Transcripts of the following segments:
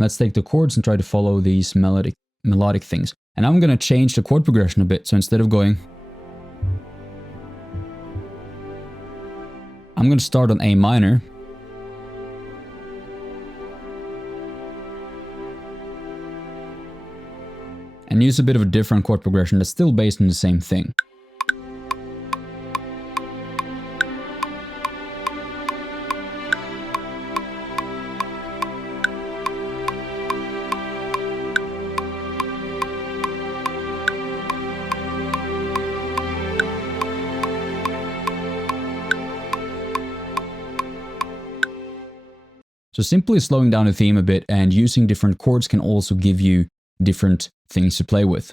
Let's take the chords and try to follow these melodic things. And I'm going to change the chord progression a bit. So instead of going, I'm going to start on A minor. And use a bit of a different chord progression that's still based on the same thing. So simply slowing down the theme a bit and using different chords can also give you different things to play with.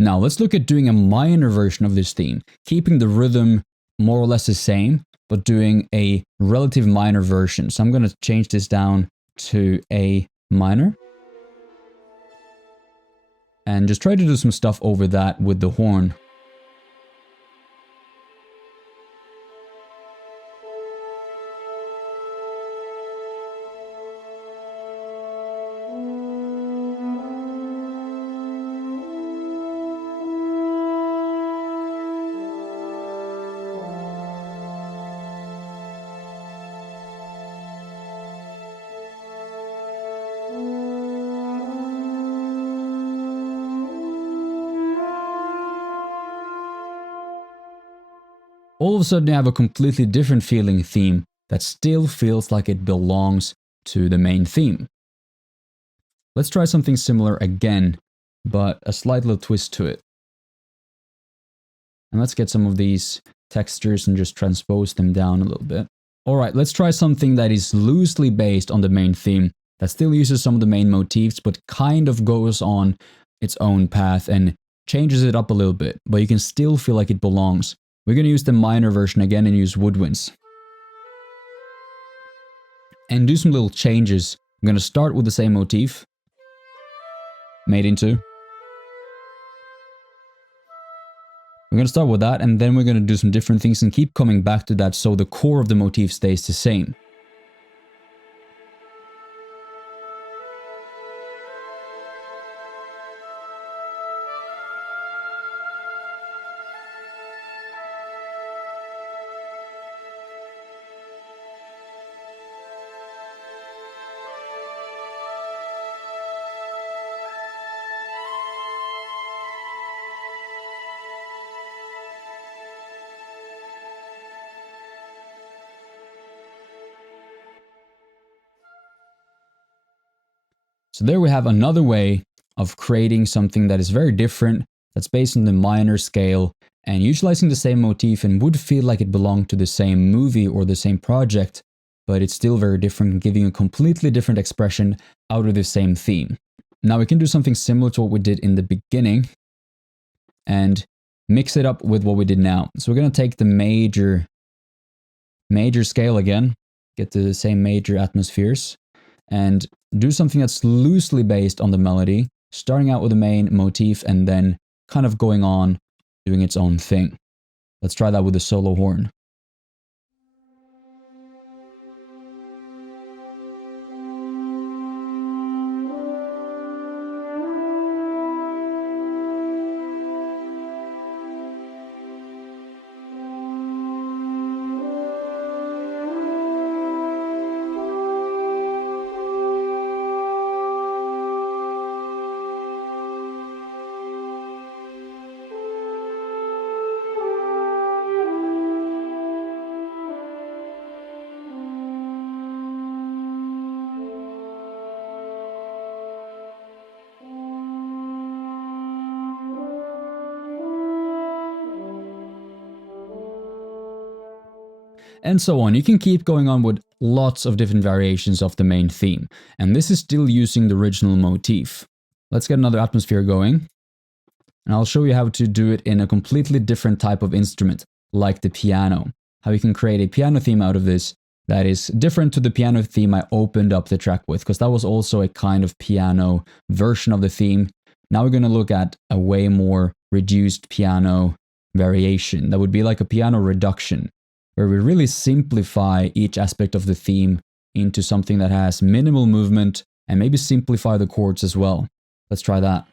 Now let's look at doing a minor version of this theme, keeping the rhythm more or less the same, but doing a relative minor version. So I'm going to change this down to A minor. And just try to do some stuff over that with the horn. All of a sudden you have a completely different feeling theme that still feels like it belongs to the main theme. Let's try something similar again, but a slight little twist to it. And let's get some of these textures and just transpose them down a little bit. Alright, let's try something that is loosely based on the main theme, that still uses some of the main motifs, but kind of goes on its own path and changes it up a little bit, but you can still feel like it belongs. We're going to use the minor version again and use woodwinds. And do some little changes. I'm going to start with the same motif. Made into. We're going to start with that and then we're going to do some different things and keep coming back to that so the core of the motif stays the same. So there we have another way of creating something that is very different, that's based on the minor scale and utilizing the same motif and would feel like it belonged to the same movie or the same project, but it's still very different, giving a completely different expression out of the same theme. Now we can do something similar to what we did in the beginning and mix it up with what we did now. So we're going to take the major scale again, get the same major atmospheres, and do something that's loosely based on the melody, starting out with the main motif and then kind of going on doing its own thing. Let's try that with the solo horn. And so on. You can keep going on with lots of different variations of the main theme. And this is still using the original motif. Let's get another atmosphere going. And I'll show you how to do it in a completely different type of instrument, like the piano. How you can create a piano theme out of this that is different to the piano theme I opened up the track with, because that was also a kind of piano version of the theme. Now we're going to look at a way more reduced piano variation. That would be like a piano reduction, where we really simplify each aspect of the theme into something that has minimal movement, and maybe simplify the chords as well. Let's try that.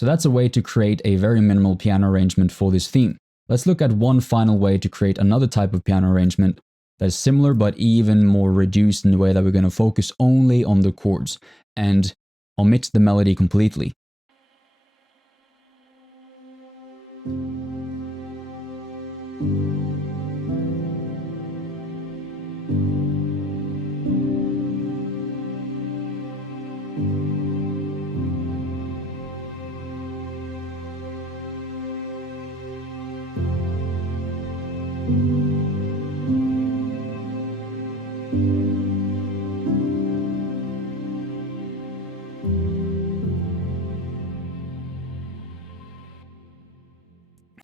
So that's a way to create a very minimal piano arrangement for this theme. Let's look at one final way to create another type of piano arrangement that is similar but even more reduced in the way that we're going to focus only on the chords and omit the melody completely.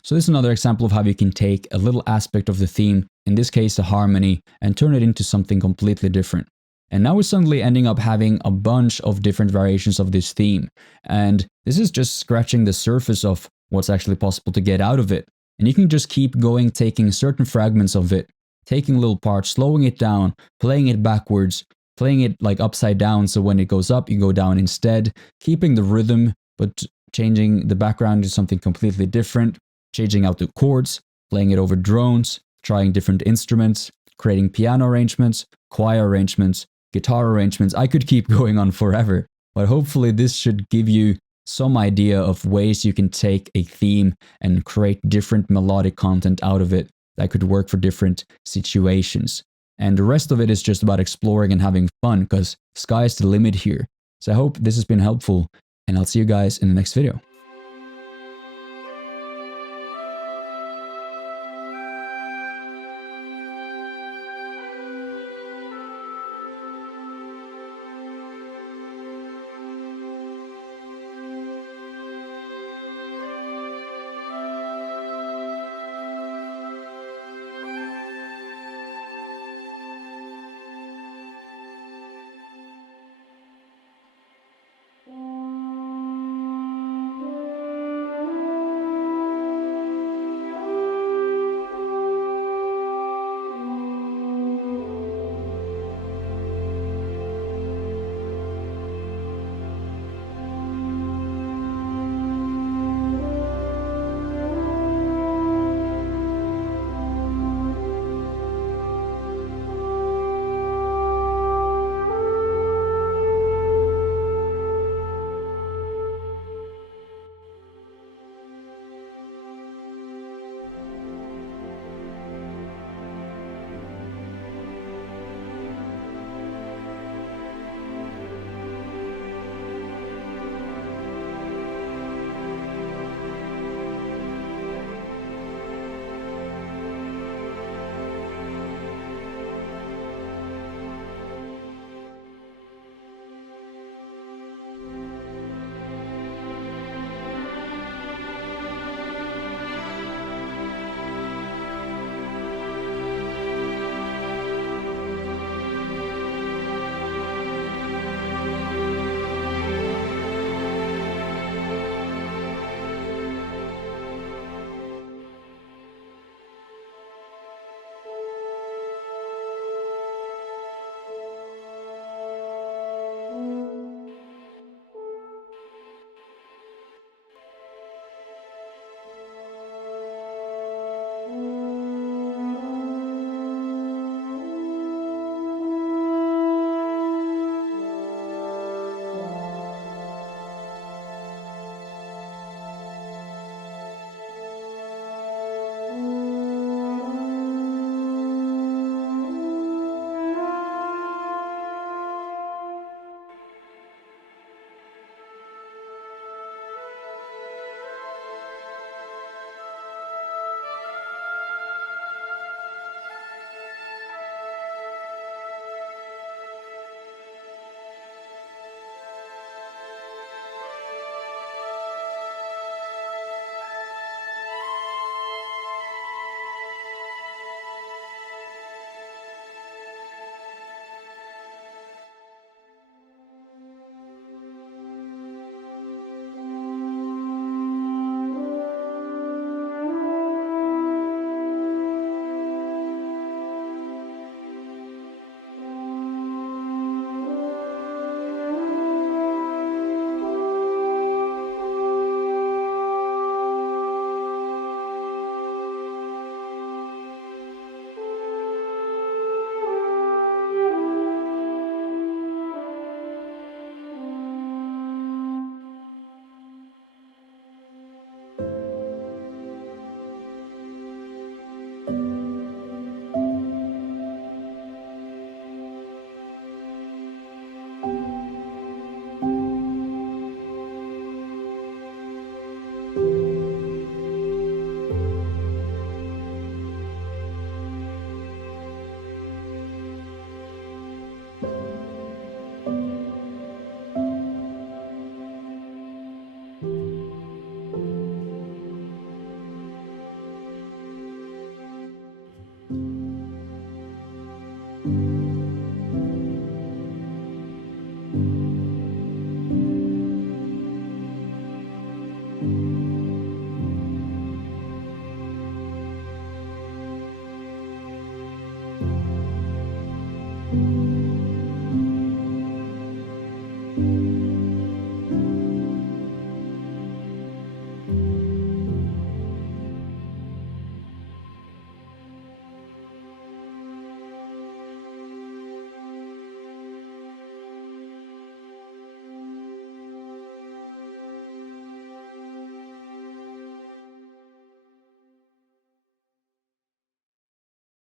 So this is another example of how you can take a little aspect of the theme, in this case a harmony, and turn it into something completely different. And now we're suddenly ending up having a bunch of different variations of this theme. And this is just scratching the surface of what's actually possible to get out of it. And you can just keep going, taking certain fragments of it, taking little parts, slowing it down, playing it backwards, playing it like upside down, so when it goes up, you go down instead, keeping the rhythm, but changing the background to something completely different, changing out the chords, playing it over drones, trying different instruments, creating piano arrangements, choir arrangements, guitar arrangements. I could keep going on forever, but hopefully this should give you some idea of ways you can take a theme and create different melodic content out of it that could work for different situations. And the rest of it is just about exploring and having fun, because sky's the limit here. So I hope this has been helpful, and I'll see you guys in the next video.